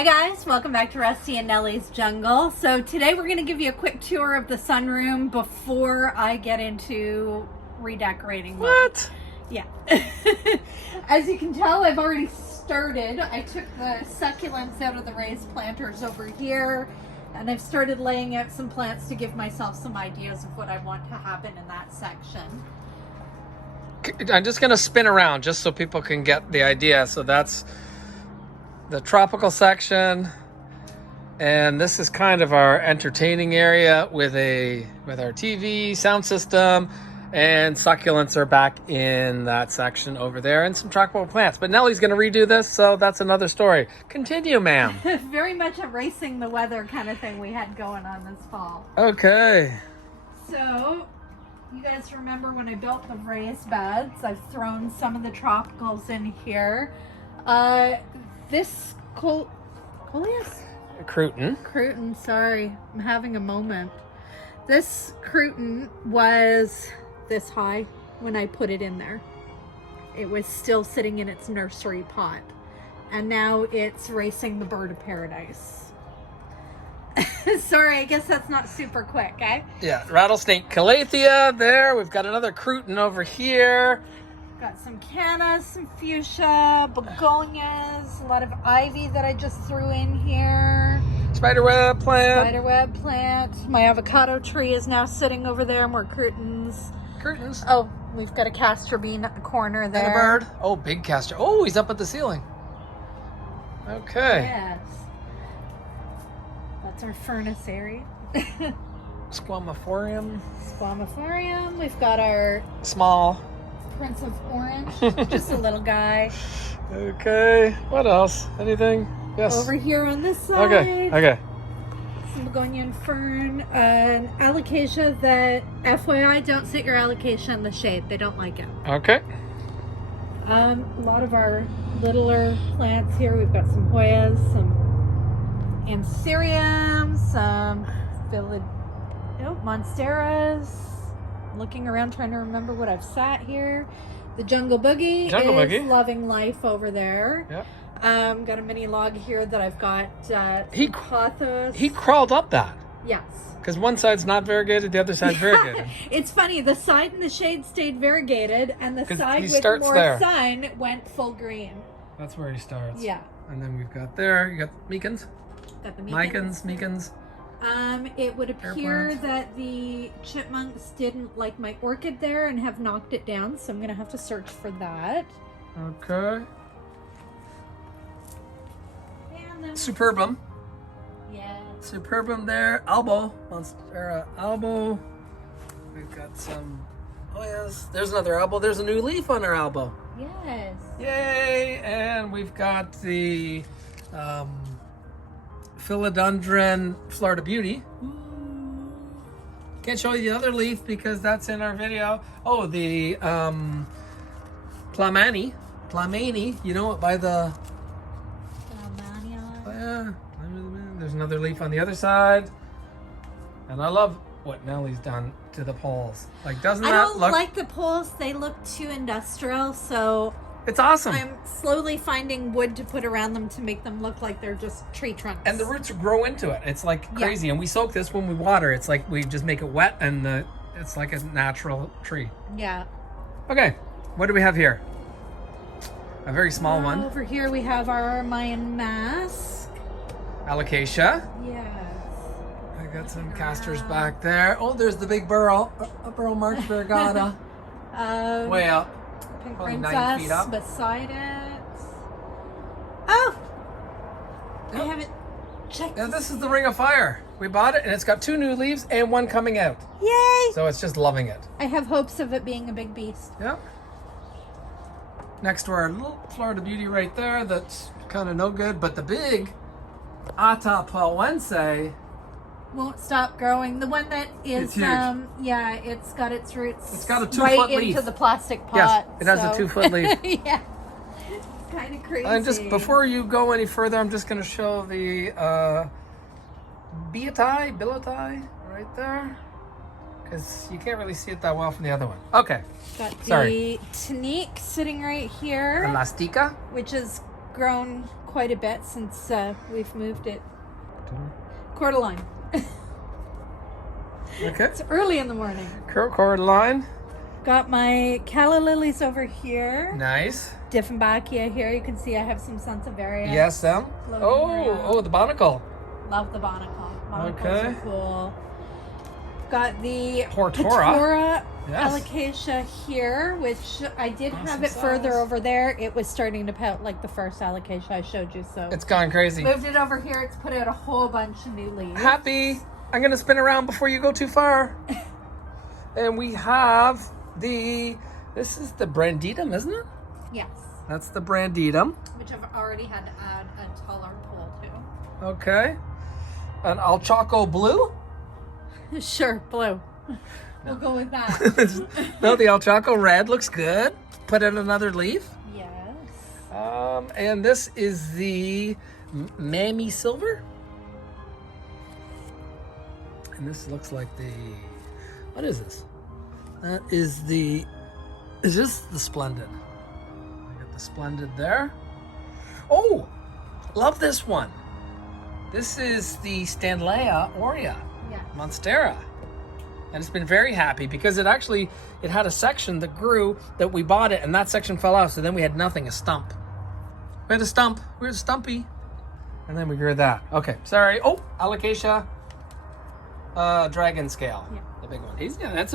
Hi guys, welcome back to Rusty and Nellie's Jungle. So today we're going to give you a quick tour of the sunroom before I get into redecorating mode. What? Yeah. As you can tell, I've already started. I took the succulents out of the raised planters over here, and I've started laying out some plants to give myself some ideas of what I want to happen in that section. I'm just going to spin around just so people can get the idea. So that's the tropical section, and this is kind of our entertaining area with our TV, sound system, and succulents are back in that section over there, and some tropical plants. But Nellie's going to redo this, so that's another story. Continue, ma'am. Very much a racing the weather kind of thing we had going on this fall. Okay. So, you guys remember when I built the raised beds? I've thrown some of the tropicals in here. This Coleus? Cruton, sorry. I'm having a moment. This cruton was this high when I put it in there. It was still sitting in its nursery pot. And now it's racing the bird of paradise. Sorry, I guess that's not super quick, eh? Yeah, rattlesnake calathea there. We've got another cruton over here. Got some cannas, some fuchsia, begonias, a lot of ivy that I just threw in here. Spiderweb plant. Spiderweb plant. My avocado tree is now sitting over there. More curtains. Curtains. Oh, we've got a castor bean at the corner there. And a bird. Oh, big castor. Oh, he's up at the ceiling. Okay. Yes. That's our furnace area. Squamiforium. Squamiforium. We've got our Small. Prince of Orange. Just a little guy. Okay. What else? Anything? Yes. Over here on this side. Okay. Some begonia and fern. An alocasia that, FYI, don't sit your alocasia in the shade. They don't like it. Okay. A lot of our littler plants here. We've got some Hoyas, some Anthuriums, some Monsteras. Looking around trying to remember what I've sat here. The Jungle Boogie is loving life over there. Yep. Got a mini log here that I've got pothos. He crawled up that. Yes. Because one side's not variegated, the other side's variegated. It's funny, the side in the shade stayed variegated, and the side with more sun went full green. That's where he starts. Yeah. And then we've got there, you got Meekins. Got the Meekins. It would appear that the chipmunks didn't like my orchid there and have knocked it down, so I'm going to have to search for that. Okay. And then Superbum. yeah. Superbum there. Albo. Monstera Albo. We've got some... Oh, yes. There's another elbow. There's a new leaf on our elbow. Yes. Yay! And we've got the Philodendron Florida Beauty. Can't show you the other leaf because that's in our video. Oh, the Plamani. You know it by the... Yeah. There's another leaf on the other side. And I love what Nellie's done to the poles. Like, doesn't that look... I don't like the poles. They look too industrial, so... It's awesome. I'm slowly finding wood to put around them to make them look like they're just tree trunks. And the roots grow into it. It's like crazy. Yeah. And we soak this when we water. It's like we just make it wet and it's like a natural tree. Yeah. Okay. What do we have here? A very small one. Over here we have our Mayan mask. Alocasia. Yes. I got some casters back there. Oh, there's the big burl. Burl March Variegata. Way up. Pink Probably Princess 9 feet up. beside it. Oh! I haven't checked. Now this is the Ring of Fire. We bought it and it's got 2 new leaves and 1 coming out. Yay! So it's just loving it. I have hopes of it being a big beast. Yep. Next to our little Florida Beauty right there that's kind of no good, but the big Atapuense won't stop growing. The one that is, it's huge. Yeah, it's got its roots. It's got a 2-foot right leaf into the plastic pot. Yes, it has a 2-foot leaf. Yeah, it's kind of crazy. And just before you go any further, I'm just going to show the Billieti right there, because you can't really see it that well from the other one. Okay. Got the Tanique sitting right here, Elastica, which has grown quite a bit since we've moved it. Coeur d'Alene. Okay. It's early in the morning. Coeur d'Alene. Got my calla lilies over here. Nice. Dieffenbachia here. You can see I have some Sansevieria. Yes, them. Floating Oh, around. the barnacle. Love the Bonacle. Bonacles Okay. are cool. Got the Portora. Portora Yes. alocasia here, which I did have Awesome it further size. over there. It was starting to pout like the first alocasia I showed you, so It's gone crazy. moved it over here. It's put out a whole bunch of new leaves. Happy. I'm going to spin around before you go too far. And we have this is the Branditum, isn't it? Yes, That's the Branditum. which I've already had to add a taller pole to. Okay. An Alchoco Blue. Sure, blue. We'll go with that. No, the Alchoco Red looks good. Put in another leaf. Yes. And this is the Mammy Silver. And this looks like what is this? That is is this the Splendid? I got the Splendid there. Oh, love this one. This is the Stanleya Aurea Yeah. Monstera. And it's been very happy because it had a section that grew that we bought it and that section fell off. So then we had nothing, a stump. We had a stump. We were stumpy. And then we grew that. Okay, sorry. Oh, Alocasia Dragon Scale. Yeah. The big one. It's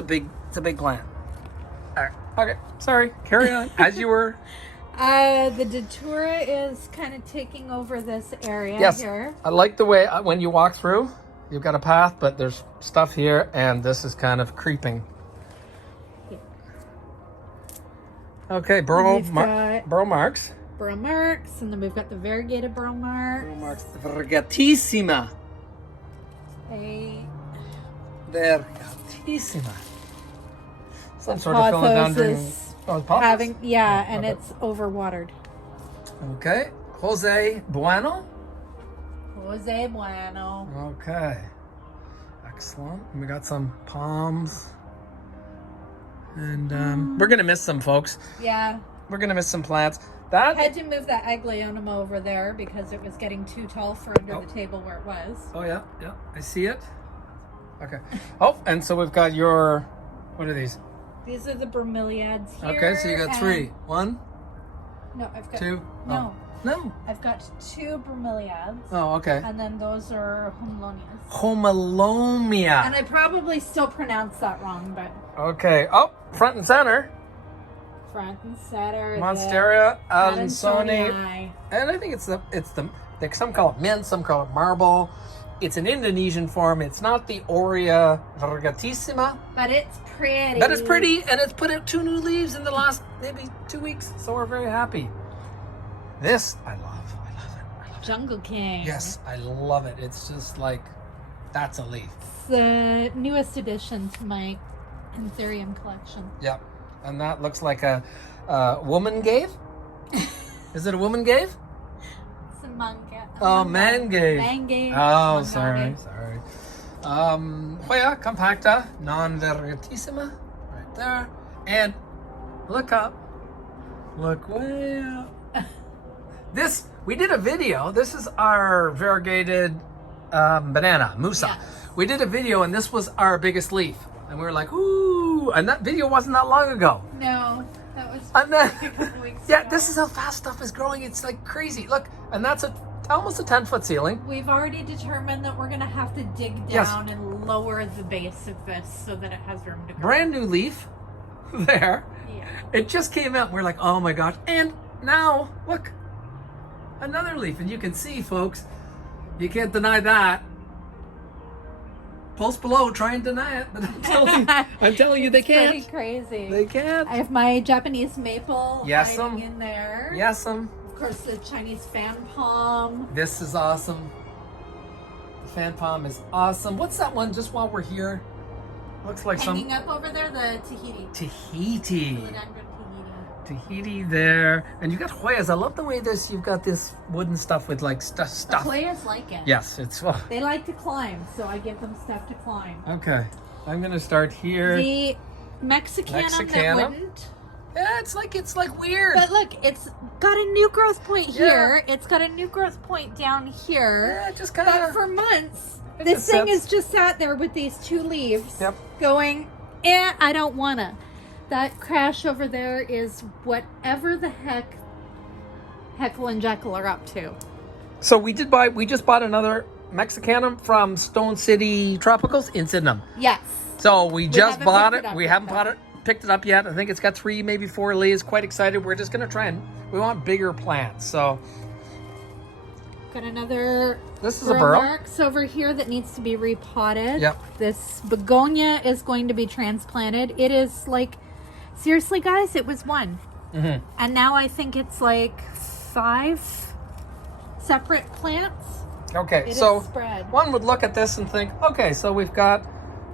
a big plant. All right. Okay, sorry. Carry on. As you were. The Datura is kind of taking over this area Yes. here. I like the way when you walk through, you've got a path, but there's stuff here, and this is kind of creeping. Yeah. Okay, We've got Bromarx. Bromarx, and then we've got the variegated Bromarx. Bromarx Vergatissima. A Vergatissima. Some sort of Pothos philodendron. is Pothos? having, and okay. it's overwatered. Okay, Jose Bueno. Jose Bueno. Okay, excellent. And we got some palms. And we're going to miss some, folks. Yeah. We're going to miss some plants. That I had to move that Aglaonema over there because it was getting too tall for under the table where it was. Oh, yeah, I see it. Okay. Oh, and so we've got what are these? These are the bromeliads here. Okay, so you got and- three. One, No, I've got two. No, No. I've got two bromeliads, Oh, okay. and then those are homelonias. Homalomia. And I probably still pronounce that wrong, but Okay. Oh, front and center. front and center. Monstera Adansoni. Adansonii. And I think it's some call it mint, some call it marble. It's an Indonesian form. It's not the Aurea Vergatissima. But it's pretty. But it's pretty, and it's put out 2 new leaves in the last maybe 2 weeks, so we're very happy. This, I love it. Jungle King. Yes, I love it. It's just like, that's a leaf. It's the newest addition to my Anthurium collection. Yep. And that looks like a woman gave? Is it a woman gave? It's a manga. Oh, man gave. Mangave. Oh, Mangave. sorry. Hoya compacta, non vergatissima, right there. And look up. Look way up. We did a video. This is our variegated banana, Musa. Yes. We did a video, and this was our biggest leaf. And we were like, ooh. And that video wasn't that long ago. No, that was And then, a couple weeks yeah, ago. this is how fast stuff is growing. It's like crazy. Look, and that's almost a 10-foot ceiling. We've already determined that we're going to have to dig Yes. down and lower the base of this so that it has room to grow. Brand new leaf there. Yeah. It just came out. We're like, oh my gosh. And now, look, another leaf. And you can see, folks, you can't deny that. Post below, try and deny it. But I'm telling you they It's can't. pretty crazy. They can't. I have my Japanese maple Yes, hiding in there. Yes, Of course, the Chinese fan palm. This is awesome. The fan palm is awesome. What's that one just while we're here? Looks like Hanging up over there, the Tahiti. Tahiti. Philodendron Tahiti. Tahiti there. And you got Hoyas. I love the way you've got this wooden stuff with like The stuff. players like it. Yes, it's They like to climb, so I give them stuff to climb. okay. I'm gonna start here. The Mexicanum that Mexicanum. wouldn't Yeah, it's like weird. But look, it's got a new growth point Yeah. here. It's got a new growth point down here. Yeah, just kind But of. for months, It this just thing sits. has just sat there with these 2 leaves Yep. going, I don't wanna. That crash over there is whatever the heck Heckle and Jekyll are up to. So we just bought another Mexicanum from Stone City Tropicals in Sydenham. Yes. So we just haven't bought picked it. it up We yet, haven't though. picked it up yet. I think it's got 3, maybe 4 leaves. Quite excited. We're just gonna try and we want bigger plants. So Got another this is a burl. Remarks over here that needs to be repotted. Yep. This begonia is going to be transplanted. It is like, seriously guys, it was 1. Mhm. And now I think it's like 5 separate plants. Okay, It so is spread. one would look at this and think, okay, so we've got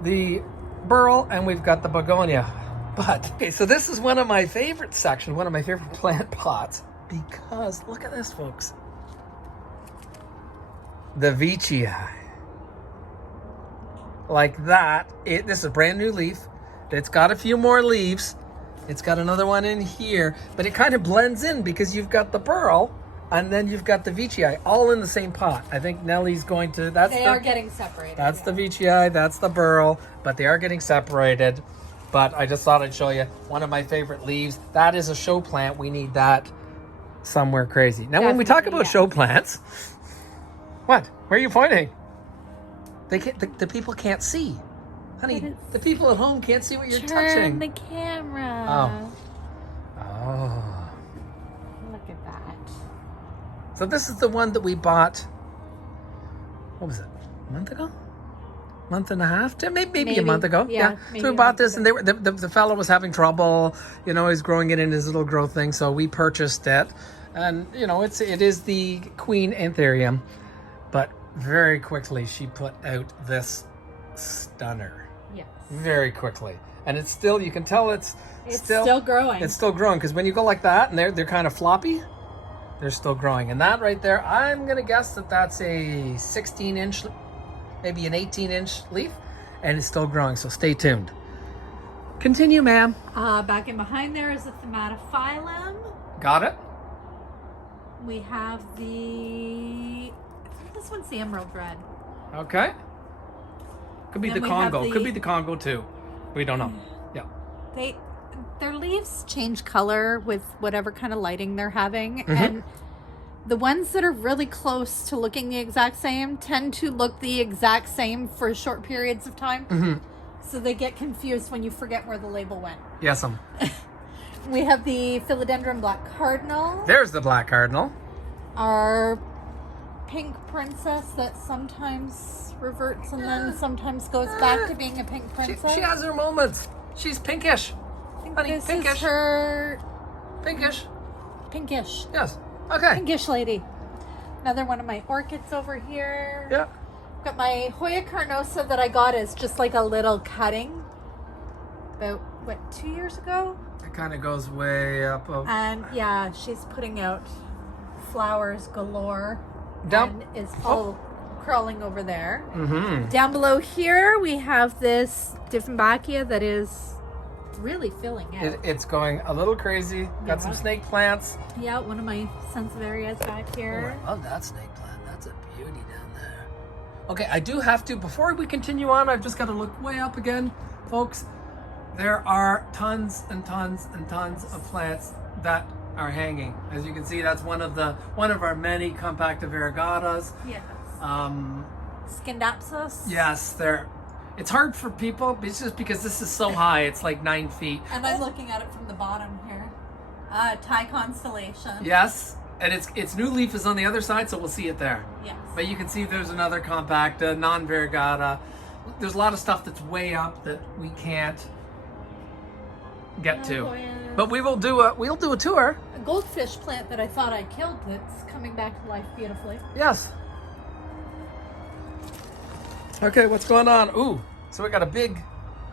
the burl and we've got the begonia. But, okay, so this is one of my favorite sections, one of my favorite plant pots, because look at this, folks. The Veitchii. Like that. This is a brand new leaf. It's got a few more leaves. It's got another one in here, but it kind of blends in because you've got the burl and then you've got the Veitchii all in the same pot. I think Nellie's going to, They are getting separated. that's the Veitchii, that's the burl, but they are getting separated. But I just thought I'd show you one of my favorite leaves. That is a show plant. We need that somewhere crazy. Now, when we talk Definitely, about yes. show plants, what? Where are you pointing? They can't. The people can't see, honey. But it's- The people at home can't see what you're Turn touching. the camera. Oh. Look at that. So this is the one that we bought. What was it? A month ago? Month and a half? Maybe a Maybe. month ago. Yeah, So maybe we a bought month this, ago. and the fellow was having trouble. You know, he's growing it in his little growth thing. So we purchased it, and you know, it is the Queen Anthurium, but very quickly she put out this stunner. Yes. Very quickly, and it's still. You can tell it's Still growing. It's still growing because when you go like that, and they're kind of floppy. They're still growing, and that right there, I'm gonna guess that that's a 16-inch, maybe an 18-inch leaf, and it's still growing. So stay tuned. Continue, ma'am. Back in behind there is the Thematophyllum. Got it. We have I think this one's the emerald red. Okay. Could be Then the we have Congo. the- Could be the Congo too. We don't know. Yeah. Their leaves change color with whatever kind of lighting they're having, Mhm. and the ones that are really close to looking the exact same tend to look the exact same for short periods of time. Mm-hmm. So they get confused when you forget where the label went. Yes, We have the Philodendron Black Cardinal, There's the black cardinal. our pink princess that sometimes reverts and then sometimes goes back to being a pink princess. She has her moments. She's pinkish. I think honey, this pinkish. is her Pinkish. pinkish. Yes. Okay. Pinkish lady. Another one of my orchids over here. Yeah. Got my Hoya carnosa that I got as just like a little cutting about, 2 years ago? It kind of goes way up. And yeah, she's putting out flowers galore. Down- And is all crawling over there. Mm-hmm. Down below here, we have this Dieffenbachia that is really filling out. It's going a little crazy. Got some Yeah. snake plants. Yeah, one of my Sansevierias back here. Oh, I love that snake plant. That's a beauty down there. Okay, I do have to, before we continue on, I've just got to look way up again. Folks, there are tons and tons and tons of plants that are hanging. As you can see, that's one of our many compacta variegatas. Yes. Scindapsus. Yes, it's hard for people, but it's just because this is so high. It's like 9 feet. And I'm looking at it from the bottom here. Thai constellation. Yes, and its new leaf is on the other side, so we'll see it there. Yes. But you can see there's another compacta, non-variegata. There's a lot of stuff that's way up that we can't get to. But we'll do a tour. A goldfish plant that I thought I killed that's coming back to life beautifully. Yes. Okay, what's going on? Ooh, so we got a big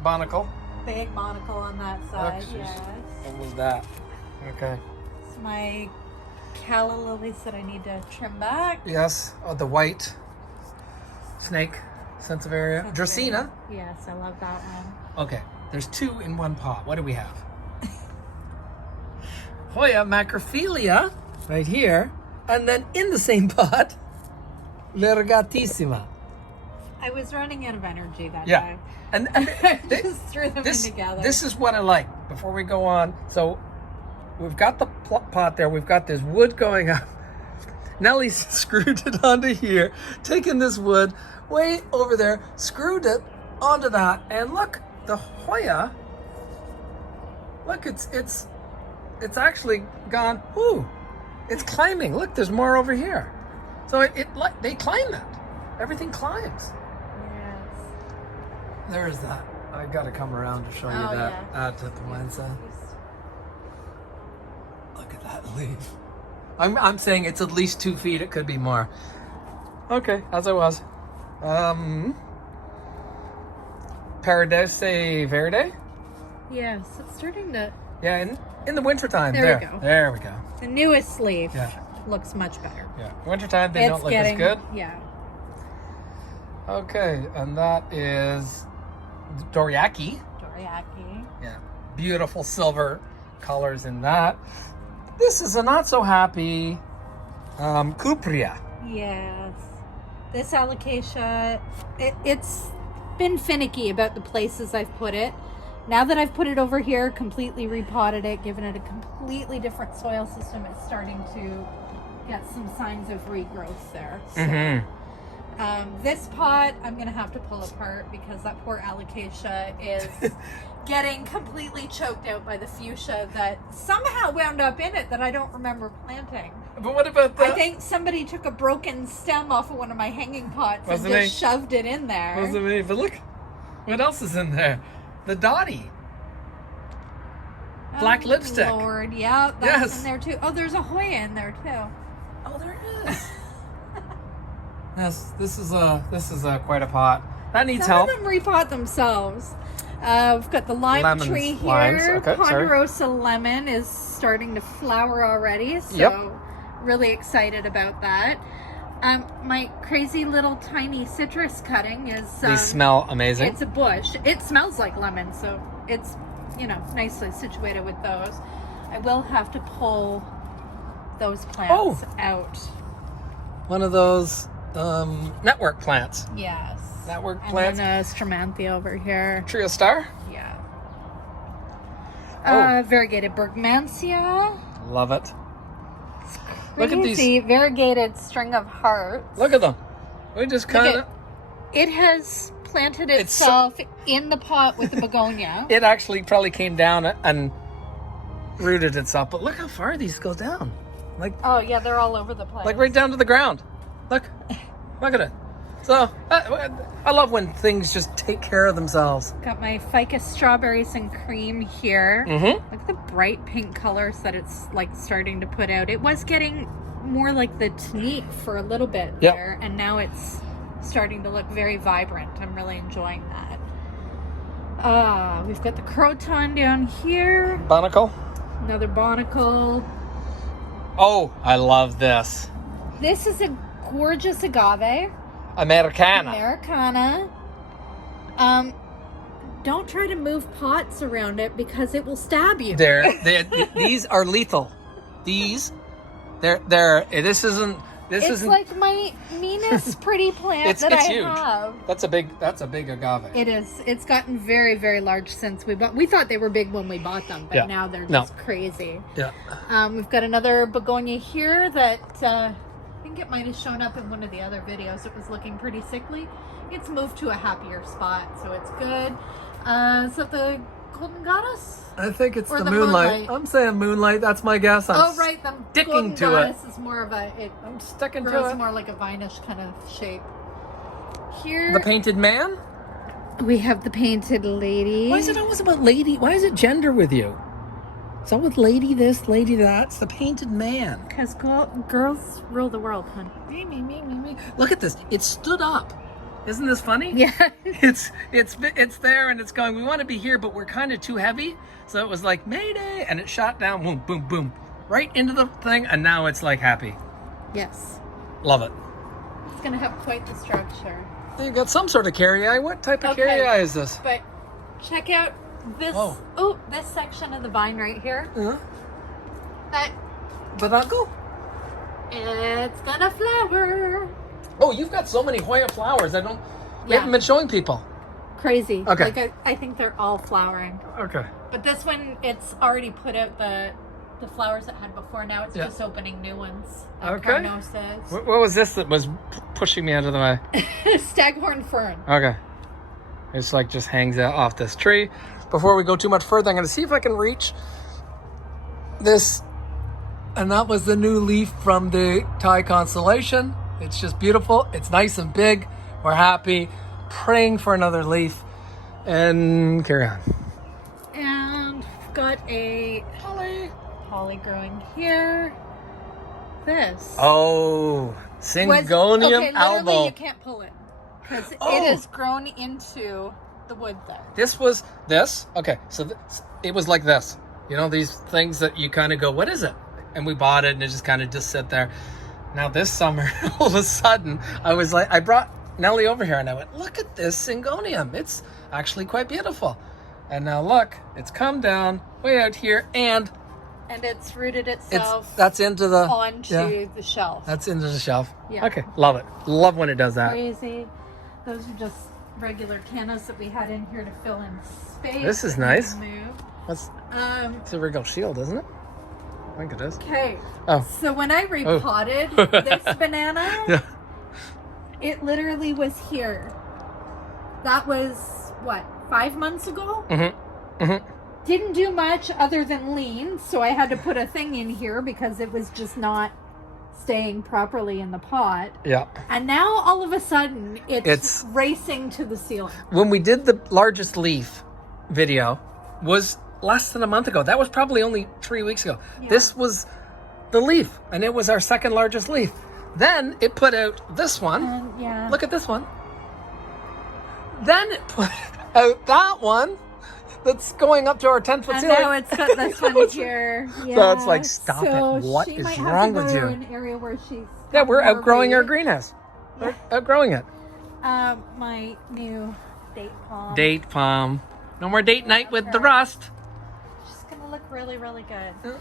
barnacle. Big monocle on that side, jeez. yes. What was that? Okay. It's my calla lilies that I need to trim back. Yes. Oh, the white snake, Sansevieria. Dracaena. Yes, I love that one. Okay, there's 2 in one pot. What do we have? Hoya macrophylla right here. And then in the same pot, Vergatissima. I was running out of energy that Yeah. day. And I just threw them this, in together. this is what I like before we go on. So we've got the pot there. We've got this wood going up. Nellie's screwed it onto here, taken this wood way over there, screwed it onto that, and look, the Hoya. Look, it's actually gone. Ooh, it's climbing. Look, there's more over here. So they climb it. Everything climbs. Yes. There's that. I got to come around to show you Oh, that. yeah. At the Puenza. Look at that leaf. I'm saying it's at least 2 feet. It could be more. Okay, as I was. Paradise Verde. Yes, it's starting to. Yeah, in the wintertime. There we go. There we go. The newest leaf Yeah. looks much better. Yeah. Wintertime, they don't look as good. Yeah. Okay, and that is Doriaki. Dorayaki. Yeah. Beautiful silver colors in that. This is a not so happy Cupria. Yes. This alocasia, it's been finicky about the places I've put it. Now that I've put it over here, completely repotted it, given it a completely different soil system, it's starting to get some signs of regrowth there. So, this pot, I'm going to have to pull apart because that poor alocasia is getting completely choked out by the fuchsia that somehow wound up in it that I don't remember planting. But what about the... I think somebody took a broken stem off of one of my hanging pots Wasn't and me. just shoved it in there. Wasn't me, but look, what else is in there? The Dottie. Black Oh, lipstick. Lord, yeah, that's Yes. in there too. Oh, there's a Hoya in there too. Oh, there is. Yes, this is quite a pot. That needs Some help. of them repot themselves. We've got the lime Lemons, tree here. limes, okay, sorry. Ponderosa lemon is starting to flower already, so Yep. really excited about that. My crazy little tiny citrus cutting is These smell amazing. it's a bush. It smells like lemon, so it's, nicely situated with those. I will have to pull those plants out. One of those network plants. Yes. Network And plants. then a Stromanthia over here. Trio Star. Yeah. Oh. Variegated Bergmansia. Love it. Look at these. Crazy variegated string of hearts. Look at them. We just Look kind at- of... It has planted It's so- itself in the pot with the begonia. It actually probably came down and rooted itself. But look how far these go down. Oh yeah, they're all over the place. Like right down to the ground. Look. Look at it. So, I love when things just take care of themselves. Got my ficus strawberries and cream here. Mm-hmm. Look at the bright pink colors that it's like starting to put out. It was getting more like the Tanique for a little bit Yep. there, and now it's starting to look very vibrant. I'm really enjoying that. We've got the croton down here. Barnacle. Another barnacle. Oh, I love this. This is a gorgeous agave. Americana. Americana. Don't try to move pots around it because it will stab you. These are lethal. This isn't It's like my meanest pretty plant It's that I huge. have. That's a big agave. It is. It's gotten very, very large since we bought. We thought they were big when we bought them, but Yeah. now they're No. just crazy. Yeah. We've got another begonia here that I think it might have shown up in one of the other videos. It was looking pretty sickly. It's moved to a happier spot, so it's good. Is that the Golden Goddess? I think it's Or the the moonlight. moonlight. I'm saying moonlight. That's my guess. Oh, right. The sticking Golden to it. Goddess is more of it I'm sticking grows to it. more like a vinish kind of shape. Here The painted man? we have the painted lady. Why is it always about lady? Why is it gender with you? It's always lady this, lady that. It's the painted man. Because girls rule the world, hon. Me. Look at this. It stood up. Isn't this funny? Yeah. It's there and it's going, we want to be here, but we're kind of too heavy. So it was like, Mayday. And it shot down, boom, boom, boom. Right into the thing. And now it's like happy. Yes. Love it. It's going to have quite the structure. You got some sort of carry eye. What type of Okay. carry eye is this? But check out this. Oh. Oh, this section of the vine right here. That Peduncle? it's gonna flower. Oh, you've got so many Hoya flowers. We Yeah. haven't been showing people. Crazy. Okay. Like I think they're all flowering. Okay. But this one, it's already put out the flowers it had before. Now it's Yeah. just opening new ones. Like Okay. Carnosus. What was this that was pushing me out of the way? Staghorn fern. Okay. It's like just hangs out off this tree. Before we go too much further, I'm going to see if I can reach this. And that was the new leaf from the Thai constellation. It's just beautiful. It's nice and big. We're happy. Praying for another leaf. And carry on. And got a holly growing here. This. Oh, Syngonium okay, literally albo. you can't pull it because Oh. it has grown into the wood there. This was this. Okay, so it was like this. You know, these things that you kind of go, what is it? And we bought it and it just kind of just sit there. Now this summer, all of a sudden, I was like, I brought Nellie over here and I went, look at this Syngonium. It's actually quite beautiful. And now look, it's come down way out here and it's rooted itself that's into the onto the shelf. That's into the shelf. Yeah. Okay, love it. Love when it does that. Crazy. Those are just regular cannas that we had in here to fill in space. This is that nice. we moved. It's a Regal Shield, isn't it? I think it is. Okay. Oh. So when I repotted this banana, Yeah. it literally was here. That was what, 5 months ago? Mm-hmm. Mm-hmm. Didn't do much other than lean, so I had to put a thing in here because it was just not staying properly in the pot. Yeah. And now all of a sudden It's racing to the ceiling. When we did the largest leaf video was less than a month ago. That was probably only 3 weeks ago. Yeah. This was the leaf, and it was our second largest leaf. Then it put out this one. And yeah. Look at this one. Then it put out that one that's going up to our 10-foot And ceiling. now it's got this one here. Yeah. So it's like, stop So it. What she is might wrong have to with go you? to an area where she's Yeah, we're more outgrowing our root. greenhouse. We're outgrowing it. My new date palm. Date palm. No more date night with the rust. She's gonna look really, really good.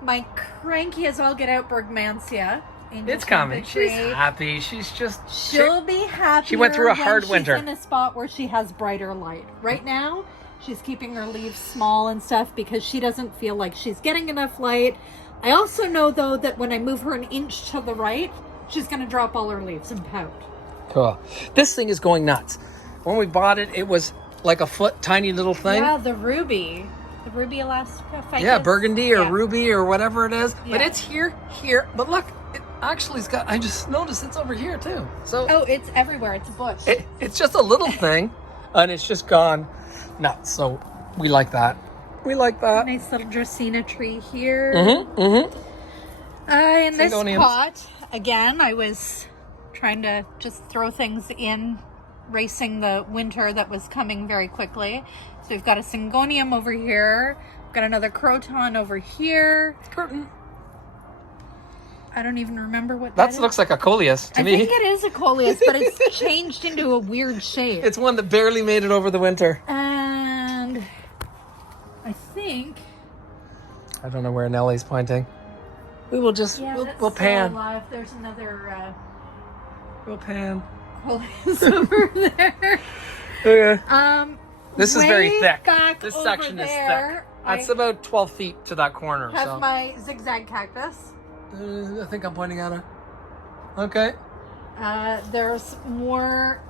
My cranky as all get out Bergmansia. It's coming. She's happy. She's just... She'll be happy. She went through a hard winter. She's in a spot where she has brighter light. Right now, she's keeping her leaves small and stuff because she doesn't feel like she's getting enough light. I also know, though, that when I move her an inch to the right, she's going to drop all her leaves and pout. Cool. This thing is going nuts. When we bought it, it was like a foot tiny little thing. Yeah, the ruby. The ruby Alaska ficus. Yeah, burgundy or Yeah. ruby or whatever it is. But Yeah. it's here. But look, it actually's got... I just noticed it's over here, too. So Oh, it's everywhere. It's a bush. it's just a little thing, and it's just gone nuts. So we like that. We like that. Nice little Dracaena tree here. Mm-hmm. Mm-hmm. In this Syngoniums. pot, again, I was trying to just throw things in, racing the winter that was coming very quickly. So we've got a Syngonium over here. We've got another Croton over here. Curtain. I don't even remember what That is. looks like a coleus to I me. think it is a coleus, but it's changed into a weird shape. It's one that barely made it over the winter. And I think... I don't know where Nellie's pointing. We will just, Yeah, we'll that's pan. still alive. There's another We'll pan. coleus over there. Okay. This is very Way thick. back This over section is there, thick. That's I about 12 feet to that corner. have So my zigzag cactus. I think I'm pointing at her. Okay. There's more.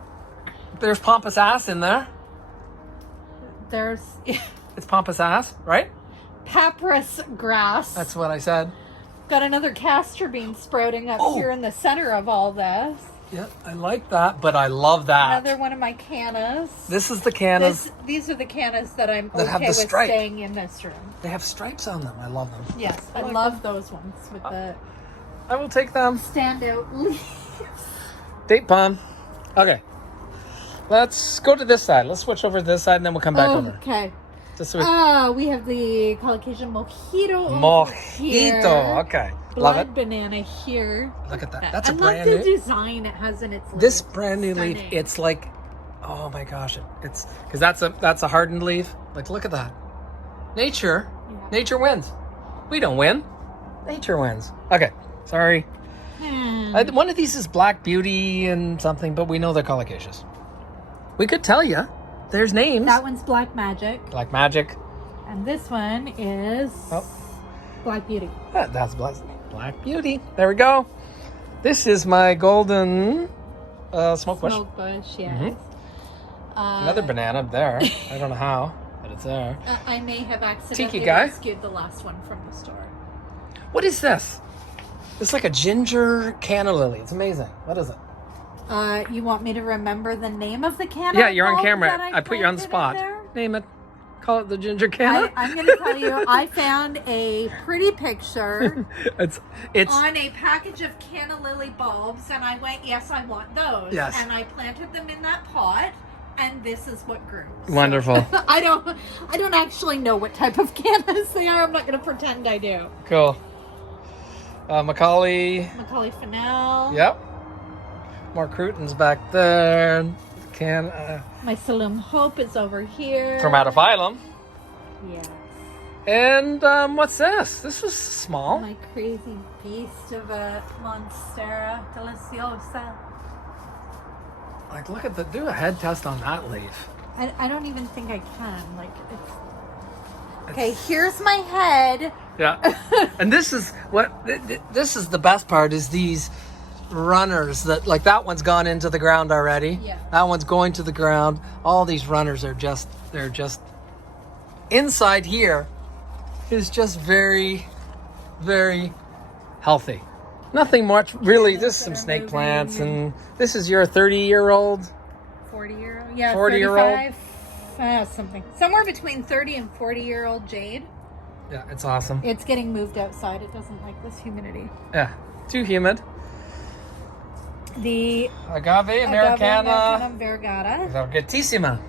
There's Pampas ass in there. There's It's Pampas ass, right? papyrus grass. That's what I said. Got another castor bean sprouting up Oh. here in the center of all this. Yeah, I like that, but I love that. Another one of my cannas. This is the cannas. These are the cannas that I'm That have okay the with stripe. staying in this room. They have stripes on them. I love them. Yes, I like love those ones with the I will take them. standout leaves. Date palm. Okay. Let's go to this side. Let's switch over to this side and then we'll come back over. Okay. Just so we... We have the Caucasian mojito. over here. Mojito. Okay. Blood Love it. banana here. Look at that. That's I a love brand the new... design it has in its leaf. This brand new leaf, Stunning. it's like... Oh my gosh. It's... Because that's a hardened leaf. Like, look at that. Nature. Yeah. Nature wins. We don't win. Nature wins. Okay, sorry. One of these is Black Beauty and something, but we know they're colocaceous. We could tell you. There's names. That one's Black Magic. Black Magic. And this one is Black Beauty. That's Black Beauty. There we go. This is my golden smoke bush. Smoke bush, yes. Mm-hmm. Another banana there. I don't know how, but it's there. I may have accidentally Tiki guy. rescued the last one from the store. What is this? It's like a ginger canna lily. It's amazing. What is it? You want me to remember the name of the canna? Yeah, you're on bulb camera. that I put you on the spot. planted in there? Name it. Call it the ginger canna. I'm going to tell you, I found a pretty picture it's on a package of canna lily bulbs, and I went, yes, I want those. Yes. And I planted them in that pot, and this is what grew. So, wonderful. I don't actually know what type of cannas they are. I'm not going to pretend I do. Cool. Macaulay. Macaulay Fennell. Yep. More croutons back there. My Saloon Hope is over here. Chromatophyllum. Yes. And what's this? This is small. My crazy beast of a Monstera Deliciosa. Like, look at the, do a head test on that leaf. I don't even think I can. Like, it's... Okay, here's my head. Yeah. And this is what, this is the best part, is these runners that, like, that one's gone into the ground already. Yeah. That one's going to the ground. All these runners are just, they're just, inside here is just very, very healthy. Nothing much, really. This is some snake plants, and this is your 30-year-old? 40-year-old? Yeah, 40-year-old? Something. Somewhere between 30 and 40-year-old jade. Yeah, it's awesome. It's getting moved outside. It doesn't like this humidity. Yeah, too humid. The Agave Americana Variegata. Variegatissima.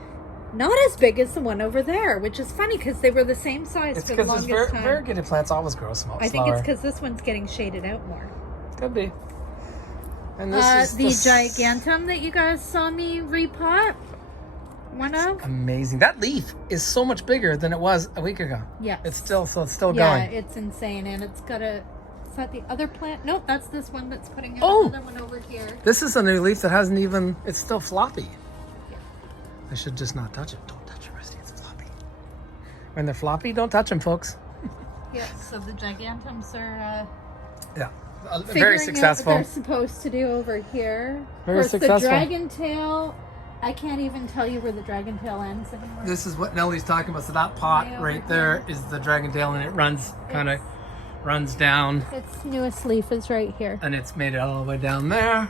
Not as big as the one over there, which is funny because they were the same size It's for the because longest time. variegated plants always grow small. I think it's because this one's getting shaded out more. Could be. And this is the Gigantum that you guys saw me repot. One of. Amazing. That leaf is so much bigger than it was a week ago. Yeah. It's still going. Yeah, it's insane, and it's got a. Is that the other plant? Nope, that's this one that's putting in another one over here. This is a new leaf that hasn't even. It's still floppy. Yeah. I should just not touch it. Don't touch it, Rusty. It's floppy. When they're floppy, don't touch them, folks. Yeah. So the Gigantums are. Yeah. Very Figuring successful. out what they're supposed to do over here. Very of course, successful. The dragon tail. I can't even tell you where the dragon tail ends anymore. This is what Nellie's talking about. So that pot right there is the dragon tail, and it runs runs down. Its newest leaf is right here. And it's made it all the way down there.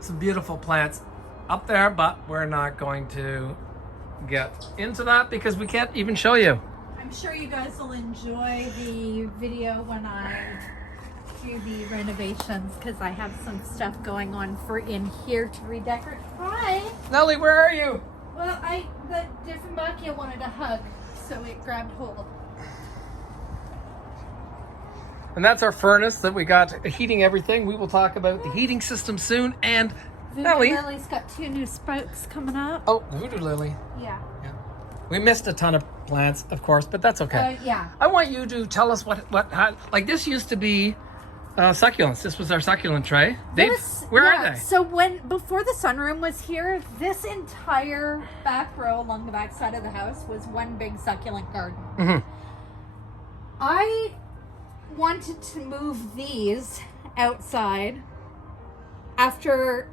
Some beautiful plants up there, but we're not going to get into that because we can't even show you. I'm sure you guys will enjoy the video when I do the renovations, because I have some stuff going on for in here to redecorate. Hi! Nellie, where are you? Well, the Dieffenbachia wanted a hug, so it grabbed hold. And that's our furnace that we got heating everything. We will talk about the heating system soon. And Nellie. Lily's got 2 new sprouts coming up. Oh, Voodoo Lily. Yeah. We missed a ton of plants, of course, but that's okay. Yeah. I want you to tell us how, like, this used to be succulents. This was our succulent tray. Where are they? So before the sunroom was here, this entire back row along the back side of the house was one big succulent garden. Mm-hmm. I wanted to move these outside after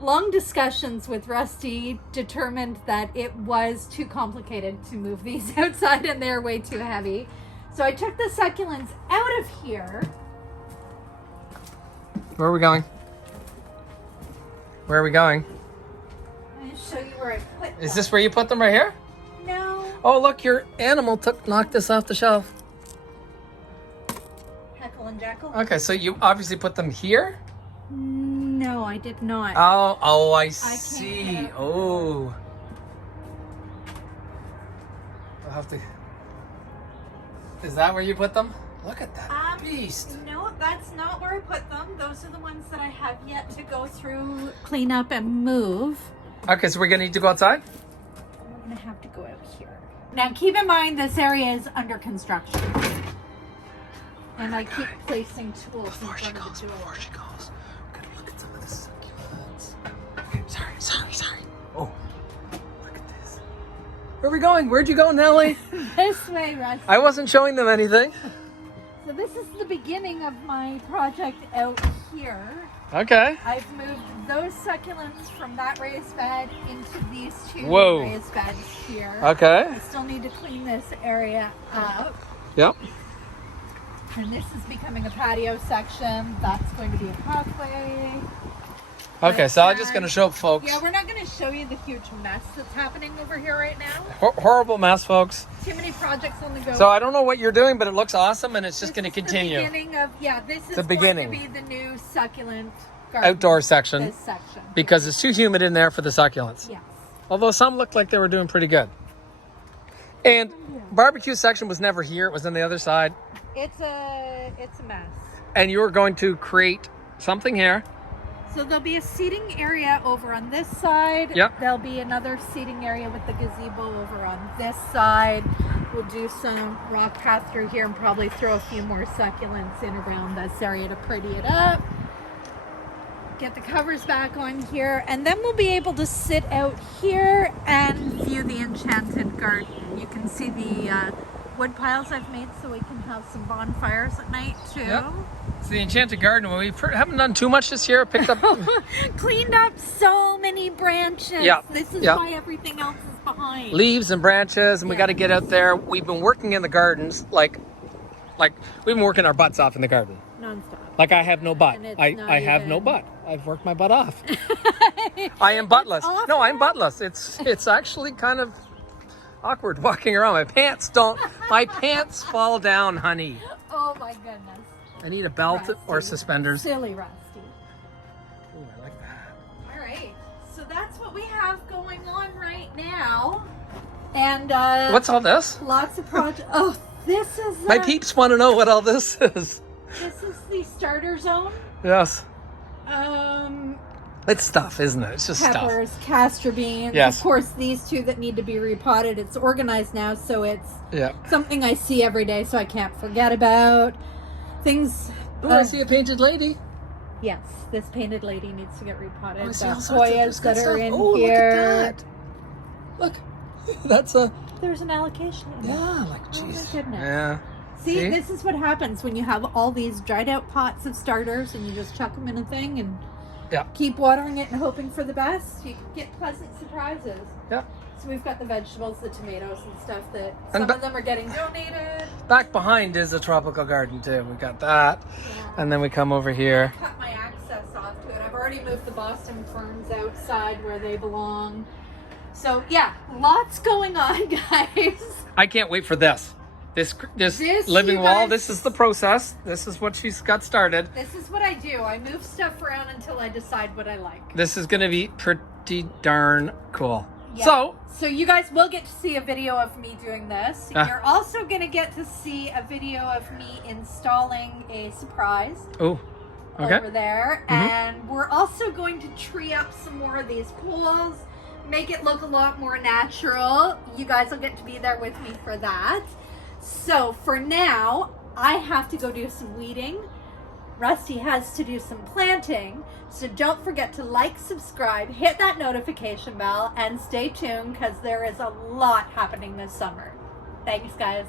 long discussions with Rusty, determined that it was too complicated to move these outside and they're way too heavy. So I took the succulents out of here. Where are we going? Where are we going? I'm going to show you where I put them. Is this where you put them, right here? No. Oh, look, your animal knocked this off the shelf. Heckle and Jekyll? Okay, so you obviously put them here? No, I did not. Oh, I see. Oh. I'll have to... Is that where you put them? Look at that beast. No, that's not where I put them. Those are the ones that I have yet to go through, clean up, and move. Okay, so we're going to need to go outside? We're going to have to go out here. Now, keep in mind, this area is under construction. And I keep placing tools Before she in front goes, of the door. I'm gonna look at some of the succulents. Sorry. Oh, look at this. Where are we going? Where'd you go, Nellie? This way, Russ. I wasn't showing them anything. So this is the beginning of my project out here. Okay. I've moved those succulents from that raised bed into these two Whoa. raised beds here. Okay. I still need to clean this area up. Yep. And this is becoming a patio section. That's going to be a pathway. Okay, so I'm just gonna show folks. Yeah, we're not going to show you the huge mess that's happening over here right now. Horrible mess, folks. Too many projects on the go. So I don't know what you're doing, but it looks awesome, and it's just This gonna is continue. The beginning of, this is The beginning. going to be the new succulent garden. Outdoor section. This section. Because it's too humid in there for the succulents. Yes. Although some looked like they were doing pretty good. And barbecue section was never here. It was on the other side. It's a mess. And you were going to create something here. So there'll be a seating area over on this side. Yep. There'll be another seating area with the gazebo over on this side. We'll do some rock path through here and probably throw a few more succulents in around this area to pretty it up. Get the covers back on here, and then we'll be able to sit out here and view the enchanted garden. You can see the wood piles I've made so we can have some bonfires at night too. Yep. It's the Enchanted Garden. We haven't done too much this year. Picked up. Cleaned up so many branches. Yeah. This is Yeah. why everything else is behind. Leaves and branches, and we Yeah. got to get out there. We've been working in the gardens, like we've been working our butts off in the garden. Nonstop. Like I have no butt. And it's I not have no even- butt. I've worked my butt off. I am buttless. It's No, I'm awful. buttless. It's actually kind of awkward walking around. My pants fall down, honey. Oh my goodness. I need a belt or Rusty. suspenders. Silly Rusty. Ooh, I like that. All right. So that's what we have going on right now. And What's all this? lots of projects. Oh, this is My peeps want to know what all this is. This is the starter zone. Yes. Um, It's stuff, isn't it? It's just peppers, castor beans. Yes. Of course, these two that need to be repotted. It's organized now, so it's stuff. Yeah. something I see every day, so I can't forget about. Things. Oh, I see a painted lady. Yes, this painted lady needs to get repotted. Oh, I see The all sorts of Hoyas good that are stuff. in Oh, here. look at that. Look. That's a... There's an allocation. in it. Yeah, like, Oh my jeez. goodness. Yeah. See, this is what happens when you have all these dried out pots of starters and you just chuck them in a thing and Yeah. keep watering it and hoping for the best. You can get pleasant surprises. Yeah. So we've got the vegetables, the tomatoes and stuff that And some of them are getting donated. Back behind is a tropical garden, too. We got that. Yeah. And then we come over here. Cut my access off to it. I've already moved the Boston ferns outside where they belong. So yeah, lots going on, guys. I can't wait for this. This This, living you wall. guys- This is the process. This is what she's got started. This is what I do. I move stuff around until I decide what I like. This is going to be pretty darn cool. Yeah. So you guys will get to see a video of me doing this. Ah. You're also going to get to see a video of me installing a surprise Oh, okay. over there. And we're also going to tree up some more of these pools, make it look a lot more natural. You guys will get to be there with me for that. So for now, I have to go do some weeding. Rusty has to do some planting. So don't forget to like, subscribe, hit that notification bell, and stay tuned because there is a lot happening this summer. Thanks, guys.